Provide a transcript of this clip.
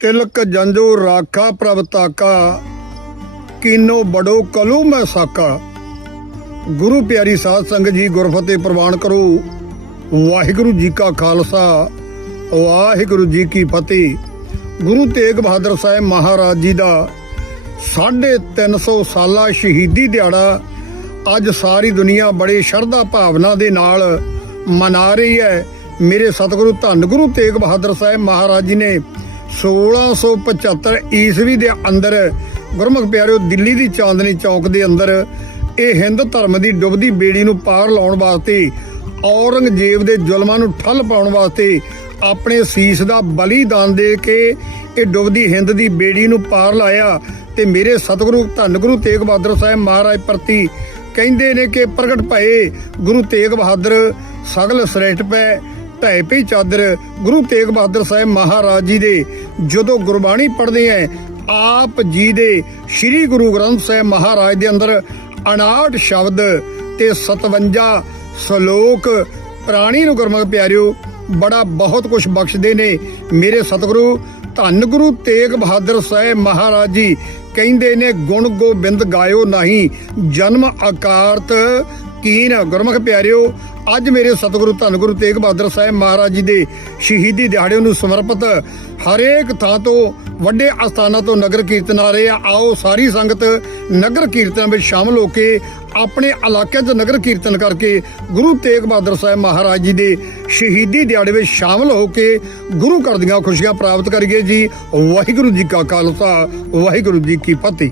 ਤਿਲਕ ਜੰਜੋ ਰਾਖਾ ਪ੍ਰਭ ਤਾਕਾ ਕੀਨੋ ਬੜੋ ਕਲੂ ਮੈਂ ਸਾਕਾ। ਗੁਰੂ ਪਿਆਰੀ ਸਾਧ ਸੰਗਤ ਜੀ, ਗੁਰਫਤਿਹ ਪ੍ਰਵਾਨ ਕਰੋ। ਵਾਹਿਗੁਰੂ ਜੀ ਕਾ ਖਾਲਸਾ, ਵਾਹਿਗੁਰੂ ਜੀ ਕੀ ਫਤਿਹ। ਗੁਰੂ ਤੇਗ ਬਹਾਦਰ ਸਾਹਿਬ ਮਹਾਰਾਜ ਜੀ ਦਾ 350 ਸਾਲਾ ਸ਼ਹੀਦੀ ਦਿਹਾੜਾ ਅੱਜ ਸਾਰੀ ਦੁਨੀਆ ਬੜੇ ਸ਼ਰਧਾ ਭਾਵਨਾ ਦੇ ਨਾਲ ਮਨਾ ਰਹੀ ਹੈ। ਮੇਰੇ ਸਤਿਗੁਰੂ ਧੰਨ ਗੁਰੂ ਤੇਗ ਬਹਾਦਰ ਸਾਹਿਬ ਮਹਾਰਾਜ ਜੀ ਨੇ 1675 ਈਸਵੀ ਦੇ ਅੰਦਰ, ਗੁਰਮੁਖ ਪਿਆਰਿਓ, ਦਿੱਲੀ ਦੀ ਚਾਂਦਨੀ ਚੌਕ ਦੇ ਅੰਦਰ, ਇਹ ਹਿੰਦ ਧਰਮ ਦੀ ਡੁੱਬਦੀ ਬੇੜੀ ਨੂੰ ਪਾਰ ਲਾਉਣ ਵਾਸਤੇ, ਔਰੰਗਜ਼ੇਬ ਦੇ ਜ਼ੁਲਮਾਂ ਨੂੰ ਠੱਲ ਪਾਉਣ ਵਾਸਤੇ ਆਪਣੇ ਸੀਸ ਦਾ ਬਲੀਦਾਨ ਦੇ ਕੇ ਇਹ ਡੁੱਬਦੀ ਹਿੰਦ ਦੀ ਬੇੜੀ ਨੂੰ ਪਾਰ ਲਾਇਆ ਤੇ ਮੇਰੇ ਸਤਿਗੁਰੂ ਧੰਨ ਗੁਰੂ ਤੇਗ ਬਹਾਦਰ ਸਾਹਿਬ ਮਹਾਰਾਜ ਪ੍ਰਤੀ ਕਹਿੰਦੇ ਨੇ ਕਿ ਪ੍ਰਗਟ ਭਏ ਗੁਰੂ ਤੇਗ ਬਹਾਦਰ, ਸਗਲ ਸ੍ਰੇਸ਼ਟ ਪੈ ਢਹਿ ਪਈ ਚਾਦਰ, ਗੁਰੂ ਤੇਗ ਬਹਾਦਰ ਸਾਹਿਬ ਮਹਾਰਾਜ ਜੀ ਦੇ ਜਦੋਂ ਗੁਰਬਾਣੀ ਪੜ੍ਹਦੇ ਆਂ ਆਪ ਜੀ ਦੇ ਸ੍ਰੀ ਗੁਰੂ ਗ੍ਰੰਥ ਸਾਹਿਬ ਮਹਾਰਾਜ ਦੇ ਅੰਦਰ 59 ਸ਼ਬਦ ਤੇ 57 ਸ਼ਲੋਕ ਪ੍ਰਾਣੀ ਨੂੰ ਗੁਰਮੁਖ ਪਿਆਰਿਓ, ਬੜਾ ਬਹੁਤ ਕੁਝ ਬਖਸ਼ਦੇ ਨੇ ਮੇਰੇ ਸਤਿਗੁਰੂ। ਧੰਨ ਗੁਰੂ ਤੇਗ ਬਹਾਦਰ ਸਾਹਿਬ ਮਹਾਰਾਜ ਜੀ ਕਹਿੰਦੇ ਨੇ, ਗੁਣ ਗੋਬਿੰਦ ਗਾਇਓ ਨਹੀਂ, ਜਨਮ ਆਕਾਰਤ ਕੀਨ ਗੁਰਮੁਖ ਪਿਆਰਿਓ, ਅੱਜ ਮੇਰੇ ਸਤਿਗੁਰੂ ਧੰਨ ਗੁਰੂ ਤੇਗ ਬਹਾਦਰ ਸਾਹਿਬ ਮਹਾਰਾਜ ਜੀ ਦੇ ਸ਼ਹੀਦੀ ਦਿਹਾੜੇ ਨੂੰ ਸਮਰਪਿਤ ਹਰੇਕ ਥਾਂ ਤੋਂ ਵੱਡੇ ਅਸਥਾਨਾਂ ਤੋਂ ਨਗਰ ਕੀਰਤਨ ਆ ਰਹੇ ਆ। ਆਓ ਸਾਰੀ ਸੰਗਤ ਨਗਰ ਕੀਰਤਨ ਵਿੱਚ ਸ਼ਾਮਲ ਹੋ ਕੇ ਆਪਣੇ ਇਲਾਕੇ 'ਚ ਨਗਰ ਕੀਰਤਨ ਕਰਕੇ ਗੁਰੂ ਤੇਗ ਬਹਾਦਰ ਸਾਹਿਬ ਮਹਾਰਾਜ ਜੀ ਦੇ ਸ਼ਹੀਦੀ ਦਿਹਾੜੇ ਵਿੱਚ ਸ਼ਾਮਲ ਹੋ ਕੇ ਗੁਰੂ ਘਰ ਦੀਆਂ ਖੁਸ਼ੀਆਂ ਪ੍ਰਾਪਤ ਕਰੀਏ ਜੀ। ਵਾਹਿਗੁਰੂ ਜੀ ਕਾ ਖਾਲਸਾ, ਵਾਹਿਗੁਰੂ ਜੀ ਕੀ ਫਤਿਹ।